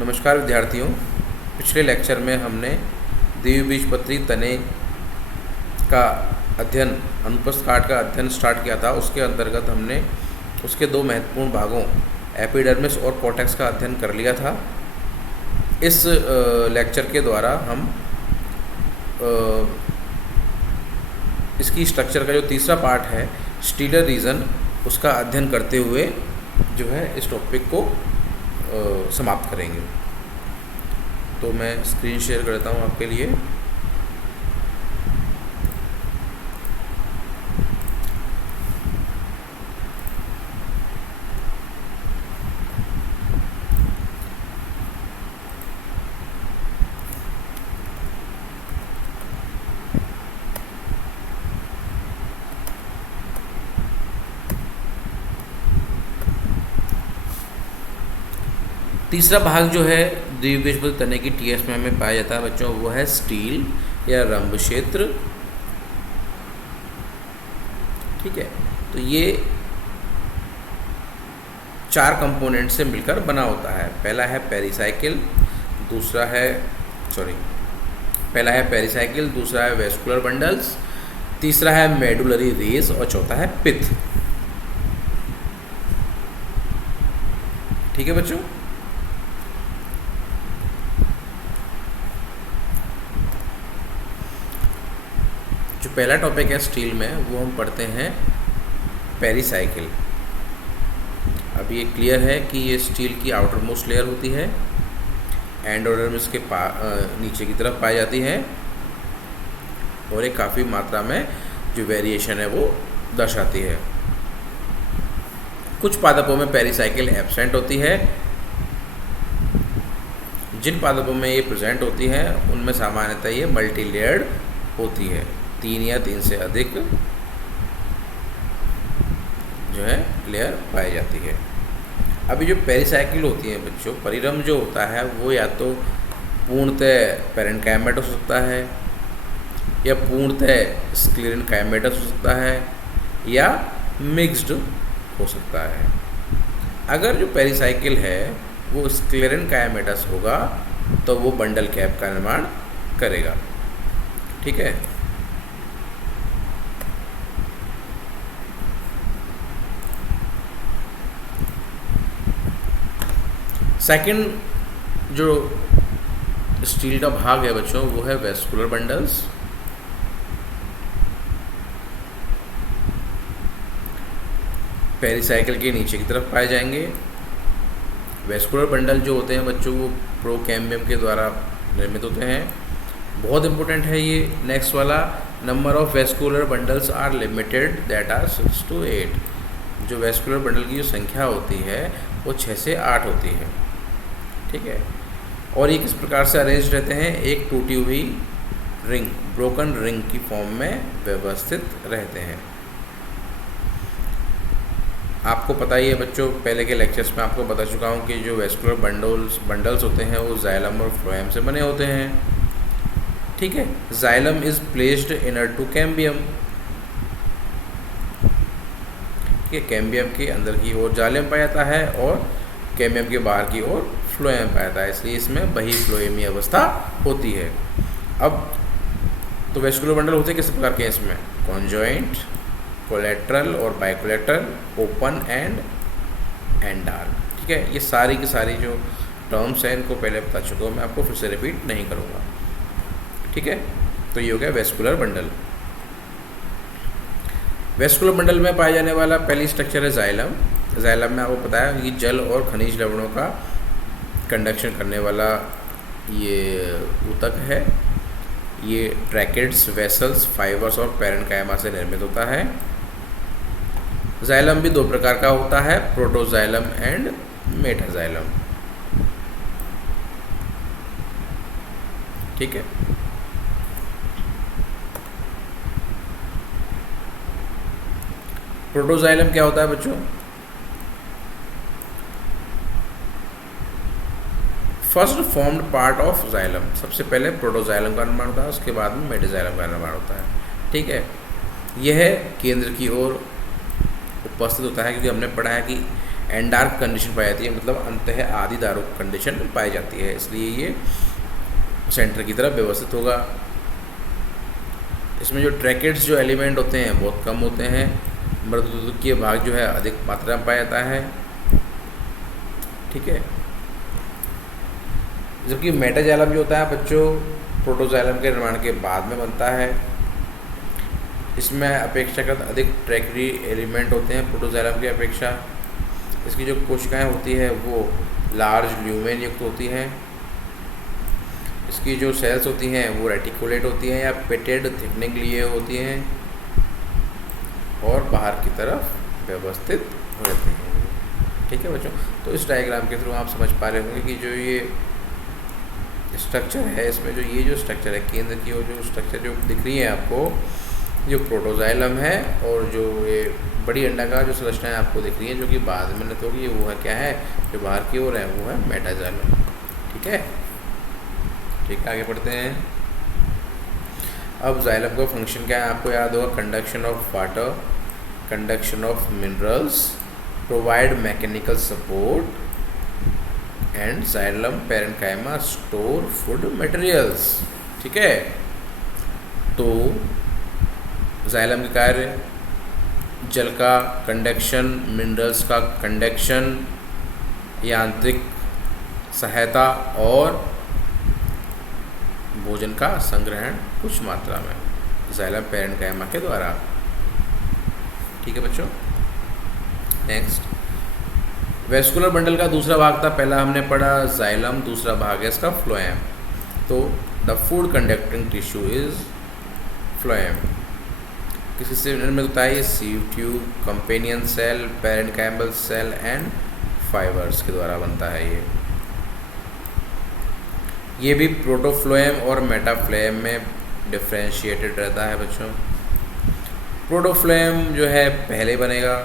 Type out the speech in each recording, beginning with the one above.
नमस्कार विद्यार्थियों। पिछले लेक्चर में हमने द्विबीजपत्री तने का अध्ययन, अनुप्रस्थ काट का अध्ययन स्टार्ट किया था। उसके अंतर्गत हमने उसके दो महत्वपूर्ण भागों एपिडर्मिस और कॉर्टेक्स का अध्ययन कर लिया था। इस लेक्चर के द्वारा हम इसकी स्ट्रक्चर का जो तीसरा पार्ट है स्टीलर रीजन, उसका अध्ययन करते हुए जो है इस टॉपिक को समाप्त करेंगे। तो मैं स्क्रीन शेयर करता हूँ आपके लिए। तीसरा भाग जो है द्विबीजपत्री तने की टीएस में हमें पाया जाता है बच्चों, वो है स्टील या रंभ क्षेत्र। ठीक है, तो ये 4 कंपोनेंट से मिलकर बना होता है। पहला है पेरिसाइकिल, दूसरा है वेस्कुलर बंडल्स, तीसरा है मेडुलरी रेस और चौथा है पिथ। ठीक है बच्चों, जो पहला टॉपिक है स्टील में वो हम पढ़ते हैं पेरिसाइकिल। अब ये क्लियर है कि ये स्टील की आउटर मोस्ट लेयर होती है, एंडोडर्मिस के नीचे की तरफ पाई जाती है और एक काफ़ी मात्रा में जो वेरिएशन है वो दर्शाती है। कुछ पादपों में पेरिसाइकिल एब्सेंट होती है। जिन पादपों में ये प्रेजेंट होती है उनमें सामान्यतः ये मल्टी लेयर्ड होती है, 3 या 3 से अधिक जो है लेयर पाई जाती है। अभी जो पेरिसाइकिल होती है बच्चों, परिरंभ जो होता है वो या तो पूर्णतः पेरेन्काइमेटस हो सकता है या पूर्णतः स्क्लेरेन्काइमेटस हो सकता है या मिक्स्ड हो सकता है। अगर जो पेरिसाइकिल है वो स्क्लेरेन्काइमेटस होगा तो वो बंडल कैप का निर्माण करेगा। ठीक है, सेकंड जो स्टील का भाग है बच्चों वो है वेस्कुलर बंडल्स। पेरिसाइकिल के नीचे की तरफ पाए जाएंगे। वेस्कुलर बंडल जो होते हैं बच्चों वो प्रोकैम्बियम के द्वारा निर्मित होते हैं। बहुत इंपॉर्टेंट है ये नेक्स्ट वाला, number of vascular bundles are limited that are 6 to 8। जो वेस्कुलर बंडल की जो संख्या होती है वो 6 से 8 होती है। ठीक है, और ये किस प्रकार से अरेंज रहते हैं, एक टूटी हुई रिंग, ब्रोकन रिंग की फॉर्म में व्यवस्थित रहते हैं। आपको पता ही है बच्चों, पहले के लेक्चर्स में आपको बता चुका हूँ कि जो वेस्कुलर बंडल्स होते हैं वो जाइलम और फ्लोएम से बने होते हैं। ठीक है, xylem is placed inner to cambium. ठीक है, कैम्बियम के अंदर की ओर जाइलम पाया जाता है और कैम्बियम के बाहर की ओर फ्लोएम पाया जाता है, इसलिए इसमें बही फ्लोएमी अवस्था होती है। अब तो वेस्कुलर बंडल होते किस प्रकार के हैं इसमें, कॉन्जॉइंट, कोलेट्रल और बाइकोलेट्रल, ओपन एंड एंडाल। ठीक है, ये सारी की सारी जो टर्म्स हैं इनको पहले बता चुका हूँ, मैं आपको फिर से रिपीट नहीं करूँगा। ठीक है, तो ये हो गया वेस्कुलर बंडल। वेस्कुलर बंडल में पाया जाने वाला पहली स्ट्रक्चर है जाइलम। जाइलम में आपको पता है कि जल और खनिज लवणों का कंडक्शन करने वाला ये ऊतक है। ये ट्रैकेट्स, वेसल्स, फाइबर्स और पैरेन्काइमा से निर्मित होता है। जाइलम भी 2 प्रकार का होता है, प्रोटोजाइलम एंड मेटाजाइलम। ठीक है, प्रोटोजाइलम क्या होता है बच्चों, first formed part of xylem. सबसे पहले प्रोटोजाइलम का निर्माण होता है, उसके बाद में मेटाजाइलम का निर्माण होता है। ठीक है, यह केंद्र की ओर उपस्थित होता है, क्योंकि हमने पढ़ा है कि एंडार्क कंडीशन पाई जाती है, मतलब अंतः आदि दारुक कंडीशन पाई जाती है, इसलिए ये सेंटर की तरफ व्यवस्थित होगा। इसमें जो ट्रैकेट्स जो एलिमेंट होते हैं बहुत कम होते हैं, मृदुतकीय भाग जो है अधिक मात्रा में पाया जाता है, ठीक है। जबकि मेटाजाइलम जो होता है बच्चों प्रोटोजाइलम के निर्माण के बाद में बनता है। इसमें अपेक्षाकृत अधिक ट्रैकेटरी एलिमेंट होते हैं प्रोटोजाइलम की अपेक्षा। इसकी जो कोशिकाएं होती है वो लार्ज ल्यूमेन युक्त होती हैं। इसकी जो सेल्स होती हैं वो रेटिकुलेट होती हैं या पेटेड थिकनिंग लिए होती हैं और बाहर की तरफ व्यवस्थित रहते हैं, ठीक है बच्चों। तो इस डायग्राम के थ्रू आप समझ पा रहे होंगे कि जो ये स्ट्रक्चर है, इसमें जो ये जो स्ट्रक्चर है केंद्र की और जो स्ट्रक्चर जो दिख रही है आपको, जो प्रोटोजाइलम है, और जो ये बड़ी अंडाकार जो संरचना है आपको दिख रही है जो कि बाद में नत होगी, वो है क्या है, जो बाहर की ओर है वो है मेटाजाइलम, ठीक है। ठीक, आगे पढ़ते हैं। अब जाइलम का फंक्शन क्या है आपको याद होगा, conduction of water, conduction of minerals, provide mechanical support, and xylem parenchyma store food materials, ठीक है। तो जाइलम के कार्य जल का कंडक्शन, मिनरल्स का कंडक्शन, यांत्रिक सहायता और भोजन का संग्रहण कुछ मात्रा में जाइलम पैरेन्काइमा के द्वारा, ठीक है बच्चों। नेक्स्ट, वेस्कुलर बंडल का दूसरा भाग था, पहला हमने पढ़ा जाइलम, दूसरा भाग है इसका फ्लोएम। तो the food conducting tissue is phloem. किसी से निर्मित होता है ये sieve tube, companion cell, parenchymal cell and fibres के द्वारा बनता है। ये भी प्रोटोफ्लोएम और मेटाफ्लोएम में डिफ्रेंशिएटेड रहता है बच्चों। प्रोटोफ्लोएम जो है पहले बनेगा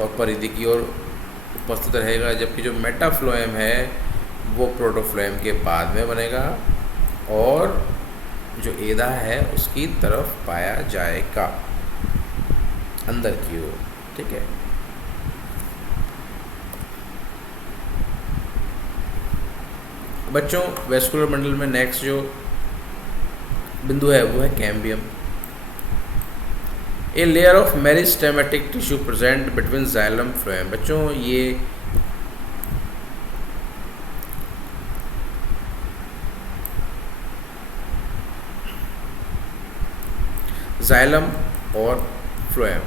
और परिधि की ओर उपस्थित रहेगा, जबकि जो मेटाफ्लोएम है वो प्रोटोफ्लोएम के बाद में बनेगा और जो एदा है उसकी तरफ पाया जाएगा अंदर की ओर, ठीक है। बच्चों वेस्कुलर बंडल में नेक्स्ट जो बिंदु है वो है cambium. A layer of meristematic tissue present between xylem phloem. बच्चों ये जाइलम और फ्लोएम,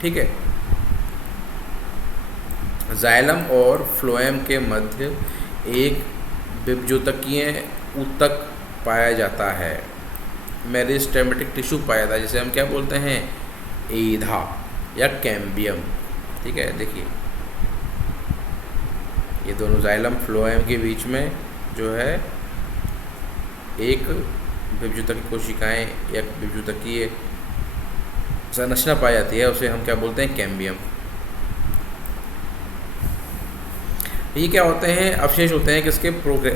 ठीक है। जाइलम और फ्लोएम के मध्य एक विभज्योतकीय ऊतक पाया जाता है, मेरिस्टेमेटिक टिश्यू पाया जाता है, जिसे हम क्या बोलते हैं, एधा या कैम्बियम, ठीक है। देखिए ये दोनों जाइलम फ्लोएम के बीच में जो है एक विभज्योतकीय कोशिकाएं या विभज्योतकीय संरचना पाई जाती है, उसे हम क्या बोलते हैं, कैम्बियम। ये क्या होते हैं, अवशेष होते हैं किसके,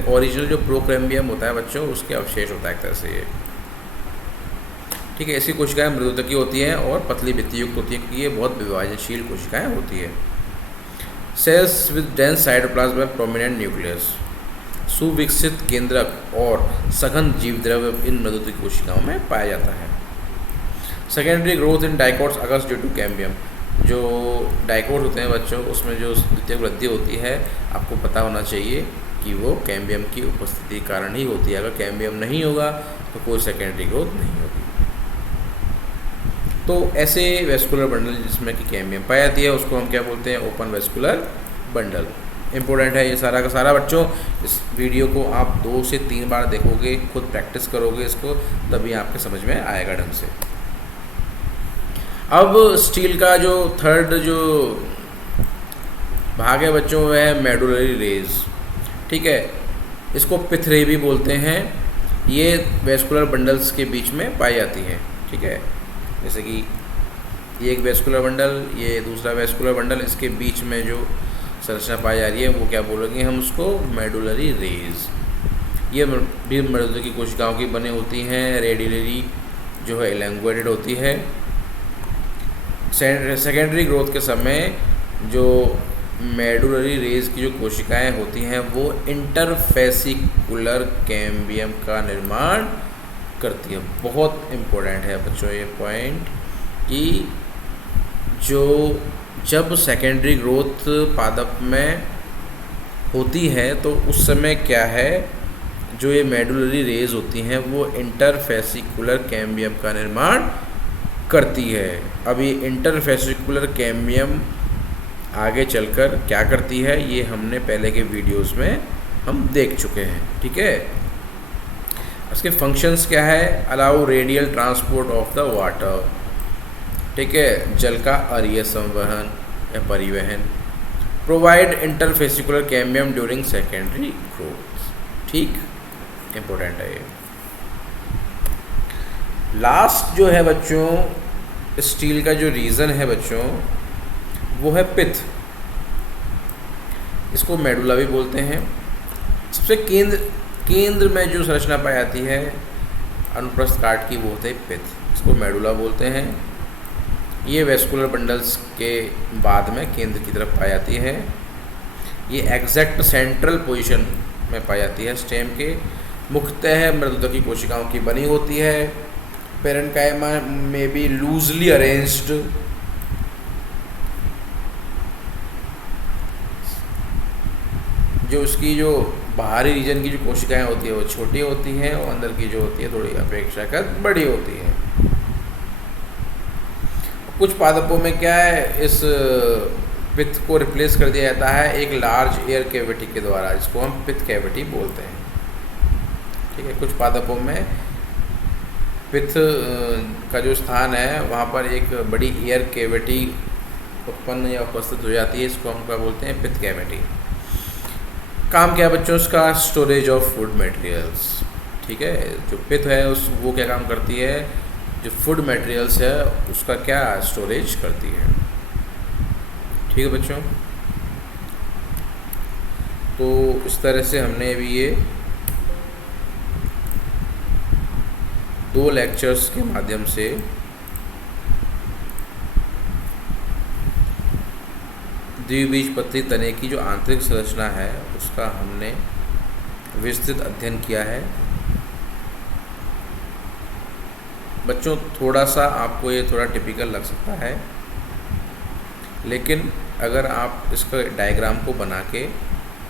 ओरिजिनल जो प्रोकैम्बियम होता है बच्चों उसके अवशेष होता है एक तरह से ये, ठीक है। इसकी कोशिकाएं मृदुतकीय होती हैं और पतली भित्ति युक्त होती है क्योंकि ये बहुत विभाजनशील कोशिकाएं होती है। सेल्स विद डेंस साइटोप्लाज्म में प्रोमिनेंट न्यूक्लियस, सुविकसित केंद्रक और सघन जीवद्रव्य इन मृदुतकीय कोशिकाओं में पाया जाता है। Secondary growth in dicots occurs due to cambium. जो डाइकोट होते हैं बच्चों उसमें जो द्वितीयक वृद्धि होती है आपको पता होना चाहिए कि वो कैम्बियम की उपस्थिति के कारण ही होती है। अगर कैम्बियम नहीं होगा तो कोई सेकेंडरी ग्रोथ नहीं होगी। तो ऐसे वेस्कुलर बंडल जिसमें कि कैम्बियम पाई जाती है उसको हम क्या बोलते हैं, ओपन वेस्कुलर बंडल। इम्पोर्टेंट है ये सारा का सारा बच्चों। इस वीडियो को आप 2 से 3 बार देखोगे, खुद प्रैक्टिस करोगे इसको, तभी आपके समझ में आएगा ढंग से। अब स्टील का जो थर्ड जो भाग है बच्चों वह है मेडुलरी रेज, ठीक है। इसको पिथरे भी बोलते हैं। ये वेस्कुलर बंडल्स के बीच में पाई जाती हैं, ठीक है। जैसे कि ये एक वेस्कुलर बंडल, ये दूसरा वेस्कुलर बंडल, इसके बीच में जो संरचना पाई जा रही है वो क्या बोलेंगे हम उसको, मेडुलरी रेज। ये भी मृदुतकीय कोशिकाओं की बनी होती हैं। रेडियली जो है एलेंगुएटेड होती है। सेकेंडरी ग्रोथ के समय जो मेडुलरी रेज की जो कोशिकाएं होती हैं वो इंटरफेसिकुलर कैम्बियम का निर्माण करती है। बहुत इम्पोर्टेंट है बच्चों ये पॉइंट कि जब सेकेंडरी ग्रोथ पादप में होती है तो उस समय क्या है, जो ये मेडुलरी रेज होती हैं वो इंटरफेसिकुलर कैम्बियम का निर्माण करती है। अब ये इंटरफेसिकुलर कैम्बियम आगे चलकर क्या करती है ये हमने पहले के वीडियोस में हम देख चुके हैं। ठीक है, इसके फंक्शंस क्या है, allow radial transport of the water, ठीक है, जल का अरीय संवहन या परिवहन, provide interfascicular cambium during secondary growth. ठीक, इम्पोर्टेंट है ये। लास्ट जो है बच्चों स्टील का जो रीज़न है बच्चों वो है पित्त, इसको मेडुला भी बोलते हैं। सबसे केंद्र में जो संरचना पाई जाती है अनुप्रस्थ काट की वो होता है पित्त, इसको मेडुला बोलते हैं। ये वेस्कुलर बंडल्स के बाद में केंद्र की तरफ पाई जाती है। ये एग्जैक्ट सेंट्रल पोजीशन में पाई जाती है स्टेम के। मुख्यतः मृदुतकी कोशिकाओं की बनी होती है। पेरेन्काइमा में भी लूजली अरेंज्ड, जो उसकी जो बाहरी रीजन की जो कोशिकाएं होती है वो छोटी होती हैं और अंदर की जो होती है थोड़ी अपेक्षाकृत बड़ी होती है। कुछ पादपों में क्या है, इस पित्त को रिप्लेस कर दिया जाता है एक लार्ज एयर कैविटी के द्वारा, जिसको हम पित्त कैविटी बोलते हैं। ठीक है, कुछ पादपों में पित्त का जो स्थान है वहाँ पर एक बड़ी एयर कैविटी उत्पन्न या उपस्थित हो जाती है, इसको हम क्या बोलते हैं, पित्त कैविटी। काम क्या है बच्चों उसका, स्टोरेज ऑफ फूड मटेरियल्स। ठीक है, जो पित्त है वो क्या काम करती है, जो फूड मटेरियल्स है उसका क्या स्टोरेज करती है। ठीक है बच्चों, तो इस तरह से हमने अभी ये 2 लेक्चर्स के माध्यम से द्विबीजपत्री तने की जो आंतरिक संरचना है उसका हमने विस्तृत अध्ययन किया है। बच्चों थोड़ा सा आपको ये थोड़ा टिपिकल लग सकता है, लेकिन अगर आप इसका डायग्राम को बना के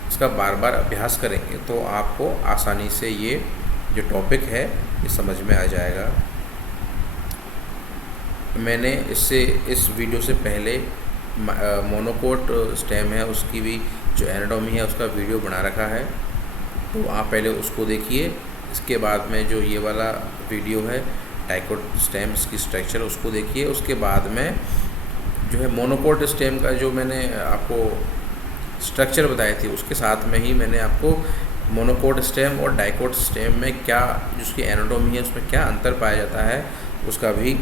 इसका बार बार अभ्यास करेंगे तो आपको आसानी से ये जो टॉपिक है ये समझ में आ जाएगा। मैंने इस वीडियो से पहले मोनोकोट स्टेम है उसकी भी जो एनाटॉमी है उसका वीडियो बना रखा है, तो आप पहले उसको देखिए। इसके बाद में जो ये वाला वीडियो है डाइकोट स्टेम्स की स्ट्रक्चर उसको देखिए। उसके बाद में जो है मोनोकोट स्टेम का जो मैंने आपको स्ट्रक्चर बताई थी उसके साथ में ही मैंने आपको मोनोकोट स्टेम और डाइकोट स्टेम में क्या जिसकी एनाटॉमी है उसमें क्या अंतर पाया जाता है उसका भी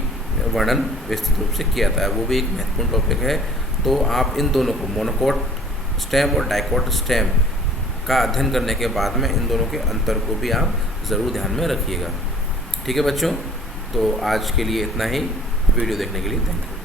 वर्णन विस्तृत रूप से किया था। वो भी एक महत्वपूर्ण टॉपिक है। तो आप इन दोनों को मोनोकोट स्टेम और डाइकोट स्टेम का अध्ययन करने के बाद में इन दोनों के अंतर को भी आप ज़रूर ध्यान में रखिएगा। ठीक है बच्चों, तो आज के लिए इतना ही। वीडियो देखने के लिए थैंक यू।